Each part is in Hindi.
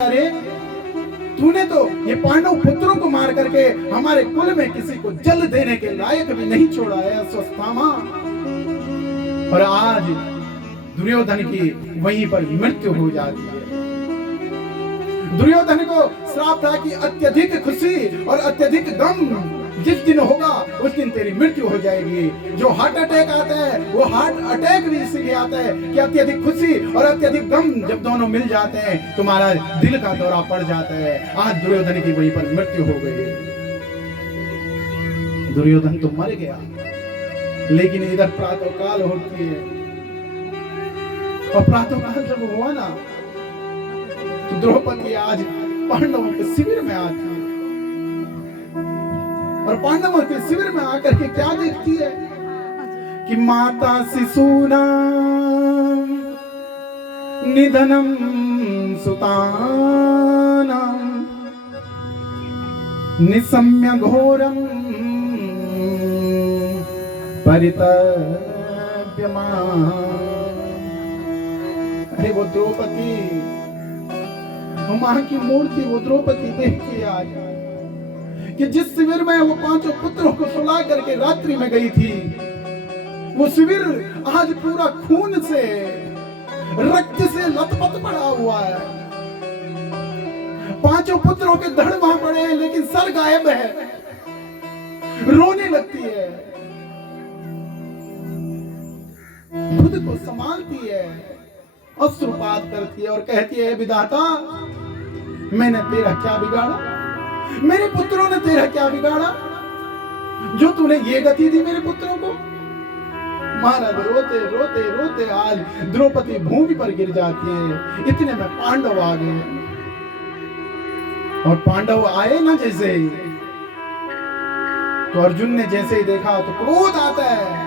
अरे तूने तो ये पांडव पुत्रों को मार करके हमारे कुल में किसी को जल देने के लायक भी नहीं छोड़ा है अश्वत्थामा। और आज दुर्योधन की वहीं पर मृत्यु हो जाती है। दुर्योधन को श्राप था कि अत्यधिक खुशी और अत्यधिक गम जिस दिन होगा उस दिन तेरी मृत्यु हो जाएगी। जो हार्ट अटैक आता है वो हार्ट अटैक भी इसीलिए आता है कि अत्यधिक खुशी और अत्यधिक गम जब दोनों मिल जाते हैं तुम्हारा दिल का दौरा पड़ जाता है। आज दुर्योधन की वहीं पर मृत्यु हो गई। दुर्योधन तो मर गया, लेकिन इधर प्रातः काल होती है और प्रातः काल जब हुआ ना तो द्रौपदी आज पांडवों के शिविर में आती है और पांडवों के शिविर में आकर के क्या देखती है कि माता शिशूनां निधनम सुतानां निशम्य घोरम परितप्यमान्। अरे वो द्रौपदी, मां की मूर्ति वो द्रौपदी देखती आज कि जिस शिविर में वो पांचों पुत्रों को सुला करके रात्रि में गई थी, वो शिविर आज पूरा खून से रक्त से लथपथ पड़ा हुआ है। पांचों पुत्रों के धड़ वहां पड़े हैं लेकिन सर गायब है। रोने लगती है, खुद को संभालती है, अश्रुपात करती है और कहती है विधाता मैंने तेरा क्या बिगाड़ा, मेरे पुत्रों ने तेरा क्या बिगाड़ा जो तूने ये गति दी मेरे पुत्रों को। महाराज रोते रोते रोते आज द्रौपदी भूमि पर गिर जाती है। इतने में पांडव आ गए और पांडव आए ना जैसे ही तो अर्जुन ने जैसे ही देखा तो क्रोध आता है,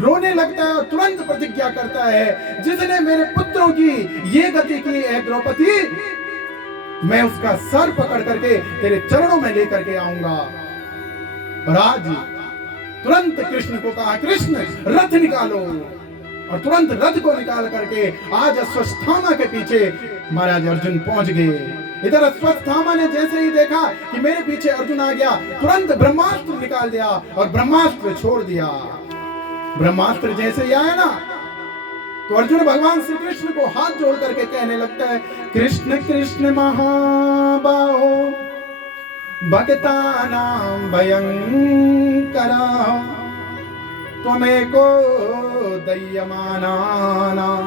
रोने लगता है और तुरंत प्रतिज्ञा करता है जिसने मेरे पुत्रों की ये गति की है द्रौपदी, मैं उसका सर पकड़ करके तेरे चरणों में लेकर के आऊंगा। और आज तुरंत कृष्ण को कहा कृष्ण रथ निकालो और तुरंत रथ को निकाल करके आज अश्वत्थामा के पीछे महाराज अर्जुन पहुंच गए। इधर अश्वत्थामा ने जैसे ही देखा कि मेरे पीछे अर्जुन आ गया, तुरंत ब्रह्मास्त्र निकाल दिया और ब्रह्मास्त्र छोड़ दिया। ब्रह्मास्त्र जैसे ही आया ना तो अर्जुन भगवान श्री कृष्ण को हाथ जोड़ करके कहने लगता है कृष्ण कृष्ण महाबाहो भक्तानां भयंकरा त्वमेको दय्यमानानां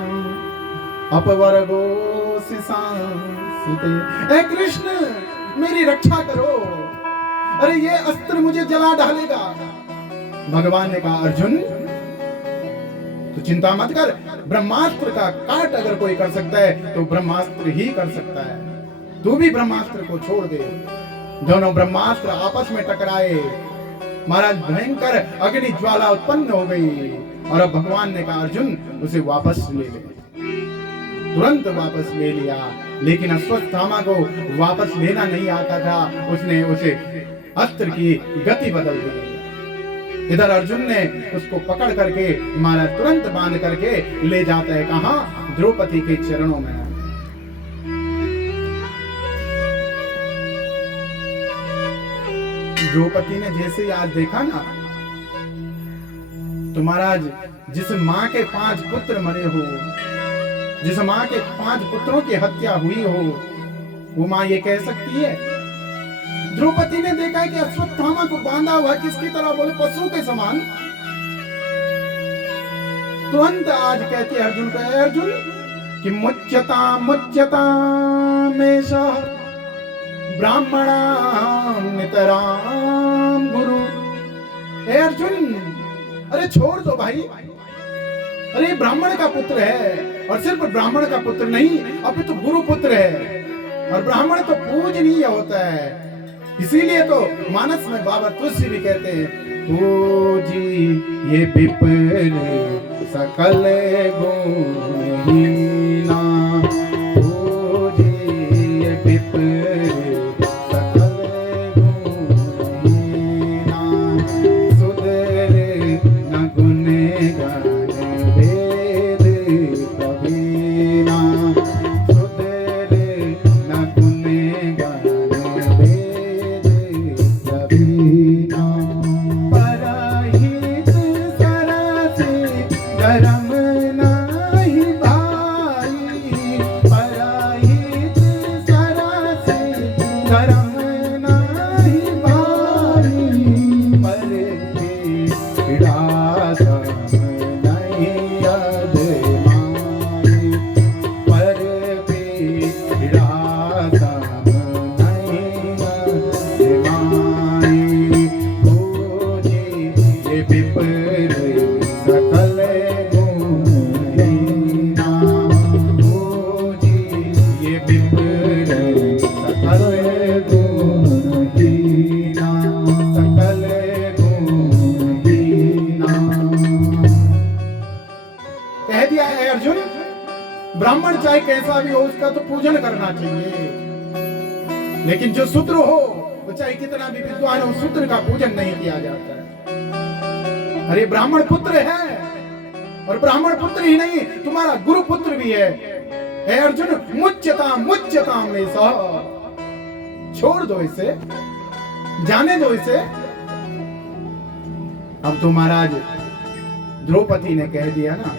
अपवर्गोऽसि सांस्ते। ए कृष्ण मेरी रक्षा करो, अरे ये अस्त्र मुझे जला डालेगा। भगवान ने कहा अर्जुन तो चिंता मत कर, ब्रह्मास्त्र का काट अगर कोई कर सकता है तो ब्रह्मास्त्र ही कर सकता है। तू भी ब्रह्मास्त्र को छोड़ दे। दोनों ब्रह्मास्त्र आपस में टकराए, महाराज भयंकर अग्नि ज्वाला उत्पन्न हो गई और अब भगवान ने कहा अर्जुन उसे वापस ले ले। तुरंत वापस ले लिया, लेकिन अश्वत्थामा को वापस लेना नहीं आता था, उसने उसे अस्त्र की गति बदल दी। इधर अर्जुन ने उसको पकड़ करके मारा, तुरंत बांध करके ले जाता है कहां, द्रौपदी के चरणों में। द्रौपदी ने जैसे ही आज देखा ना तो महाराज जिस मां के 5 पुत्र मरे हो, जिस मां के 5 पुत्रों की हत्या हुई हो, वो मां ये कह सकती है? द्रौपदी ने देखा है कि अश्वत्थामा को बांधा हुआ किसकी तरह, बोले पशु के समान। तुरंत आज कहती है अर्जुन को, अर्जुन कि मुच्यता मुच्यता मेष ब्राह्मणां नितरां गुरु। हे अर्जुन अरे छोड़ दो भाई, अरे ब्राह्मण का पुत्र है और सिर्फ ब्राह्मण का पुत्र नहीं अभी तो गुरु पुत्र है और ब्राह्मण तो पूजनीय होता है। इसीलिए तो मानस में बाबा तुलसी भी कहते हैं पूजी ये विपिन सकल गुणहीना, पूजी ये विपिन सकल गुणहीना, सुधरे न गुण गान वेद कबीना, सुधरे न ब्राह्मण चाहे कैसा भी हो उसका तो पूजन करना चाहिए, लेकिन जो शूद्र हो वो चाहे कितना भी विद्वान हो, शूद्र का पूजन नहीं किया जाता है। अरे ब्राह्मण पुत्र है, और ब्राह्मण पुत्र ही नहीं तुम्हारा गुरु पुत्र भी है। हे अर्जुन मुच्यता में छोड़ दो इसे, जाने दो इसे। अब तो महाराज द्रौपदी ने कह दिया ना,